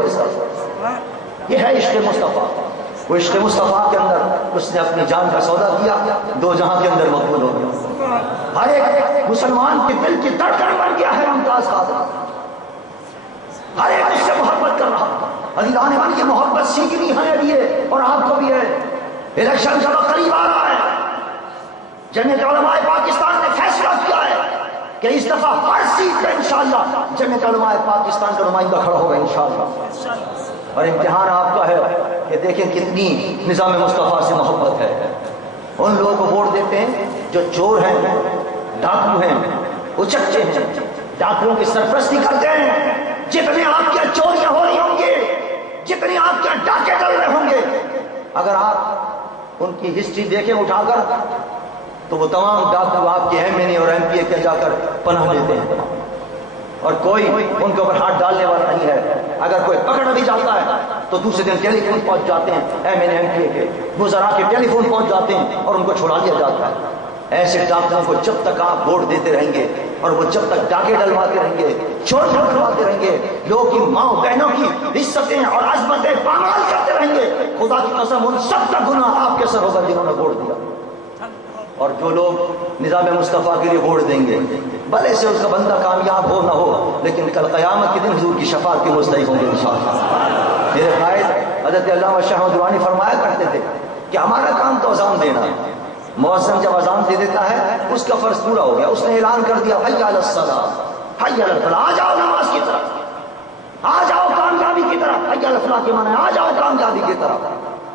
یہ ہے عشق مصطفیٰ. وہ عشق مصطفیٰ کے اندر اس نے اپنی جان کا سودا کیا، دو جہاں کے اندر مقبول ہو گیا. ہر ایک مسلمان کے دل کی دھڑکن بن گیا ہے ممتاز قادری. ہر ایک اس سے محبت کر رہا. عزیزان من کی محبت سیکھنی ہے ابھی ہے اور آپ کو بھی ہے. الیکشن کا وقت قریب آ رہا ہے. جمعیت علماء پاکستان نے فیصلہ کیا ہے کہ اس دفعہ ہر سیٹ پہ انشاءاللہ جمعیت علماء پاکستان کا نمائندہ کھڑا ہوگا انشاءاللہ. اور امتحان آپ کا ہے کہ دیکھیں کتنی نظام مصطفیٰ سے محبت ہے. ان لوگوں کو ووٹ دیتے ہیں جو چور ہیں، ڈاکو ہیں، اچکے ہیں، ڈاکوؤں کی سرپرستی کرتے ہیں. جتنے آپ کیا چوریاں ہو رہی ہوں گی، جتنے آپ کیا ڈاکے ڈل رہے ہوں گے، اگر آپ ان کی ہسٹری دیکھیں اٹھا کر تو وہ تمام ڈاکو آپ کے ایم این اے اور ایم پی اے کے جا کر پناہ لیتے ہیں اور کوئی ان کے اوپر ہاتھ ڈالنے والا نہیں ہے. اگر کوئی پکڑ بھی جاتا ہے تو دوسرے دن ٹیلی فون پہنچ جاتے ہیں M N A M P A کے وزراء کے ٹیلی فون پہنچ جاتے ہیں اور ان کو چھڑا لیا جاتا ہے. ایسے ڈاکوؤں کو جب تک آپ ووٹ دیتے رہیں گے اور وہ جب تک ڈاکے ڈلواتے رہیں گے، چور کرواتے رہیں گے، لوگوں کی ماں بہنوں کی عزتیں اور عظمتیں پامال کرتے رہیں گے، خدا کی قسم ان سب کا گناہ آپ کے سر ہوگا جنہوں نے ووٹ دیا. اور جو لوگ نظام مصطفیٰ کے لیے ووٹ دیں گے بھلے سے اس کا بندہ کامیاب ہو نہ ہو، لیکن کل قیامت کے دن حضور کی شفاعت کے مستحق ہوں گے انشاءاللہ. میرے قائد حضرت علامہ شاہ درانی فرمایا کرتے تھے کہ ہمارا کام تو اذان دینا ہے. مؤذن جب اذان دے دیتا ہے اس کا فرض پورا ہو گیا. اس نے اعلان کر دیا حی علی الصلاۃ، حی علی الفلاح، آ جاؤ نماز کی طرف، آ جاؤ کامیابی کی طرف. حی علی الفلاح کے معنی آ جاؤ کامیابی کی طرف.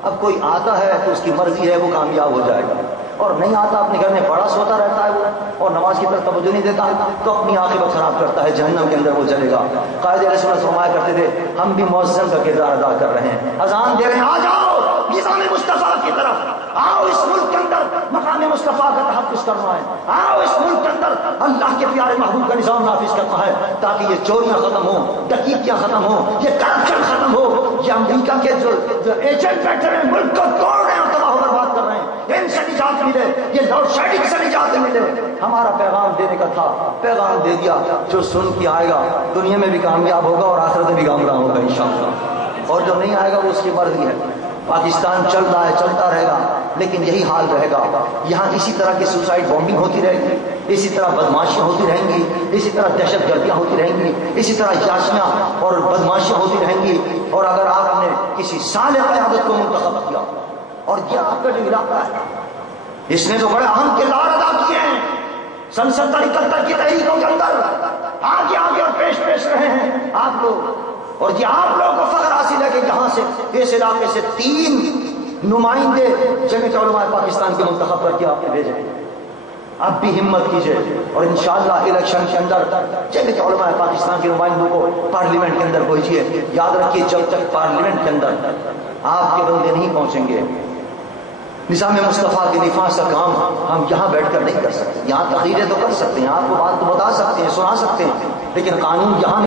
اب کوئی آتا ہے تو اس کی مرضی ہے وہ کامیاب ہو جائے گا، اور نہیں آتا اپنے گھر میں بڑا سوتا رہتا ہے وہ اور نماز کی طرف توجہ نہیں دیتا تو اپنی عاقبت خراب کرتا ہے، جہنم کے اندر وہ جلے گا. قائد اہل سنت فرمایا کرتے تھے ہم بھی مؤذن کا کردار ادا کر رہے ہیں. اذان دے رہے ہیں، آ جاؤ نظام مصطفیٰ کی طرف، آؤ اس ملک کے اندر مقام مصطفیٰ کا تحفظ کرنا ہے، آؤ اس ملک کے اندر اللہ کے پیارے محبوب کا نظام نافذ کرنا ہے تاکہ یہ چوریاں ختم ہوں، ڈکیتیاں ختم ہوں، یہ کرپشن ختم ہو. یہ امریکہ کے جو ایجنٹ بیٹھے ہیں ملک کو توڑ رہے ہیں اور تباہ و برباد کر رہے ہیں، ان سے نجات ملے، یہ لوڈ شیڈنگ سے نجات ملے. ہمارا پیغام دینے کا تھا، پیغام دے دیا. جو سن کے آئے گا دنیا میں بھی کامیاب ہوگا اور آخرت میں بھی کامیاب ہوگا انشاءاللہ. اور جو نہیں آئے گا وہ اس کی مرضی ہے. پاکستان چل رہا ہے، چلتا رہے گا، لیکن یہی حال رہے گا. یہاں اسی طرح کی سوسائڈ بامبنگ ہوتی رہے گی، اسی طرح بدماشیاں ہوتی رہیں گی، اسی طرح دہشت گردیاں ہوتی رہیں گی، اسی طرح یاشیاں اور بدماشیاں ہوتی رہیں گی. اور اگر آپ نے کسی صالح قیادت کو منتخب کیا، اور یہ آپ کا جو علاقہ ہے اس نے تو بڑے اہم کردار ادا کیے ہیں سن 70-71 کی تحریکوں کے اندر، آگے آگے اور پیش پیش رہے ہیں آپ لوگ. اور یہ آپ لوگوں کو فخر حاصل ہے کہ یہاں سے اس علاقے سے 3 نمائندے جمعیت علماء پاکستان کے منتخب کر کے آپ نے بھیجے. اب بھی ہمت کیجئے اور انشاءاللہ الیکشن کے اندر جمعیت علماء پاکستان کے نمائندوں کو پارلیمنٹ کے اندر بھیجیے. یاد رکھیے جب تک پارلیمنٹ کے اندر آپ کے بندے نہیں پہنچیں گے نظام مصطفیٰ کے دفاع کا کام ہم یہاں بیٹھ کر نہیں کر سکتے. یہاں تقریریں تو کر سکتے ہیں، آپ کو بات تو بتا سکتے ہیں، سنا سکتے ہیں، لیکن قانون یہاں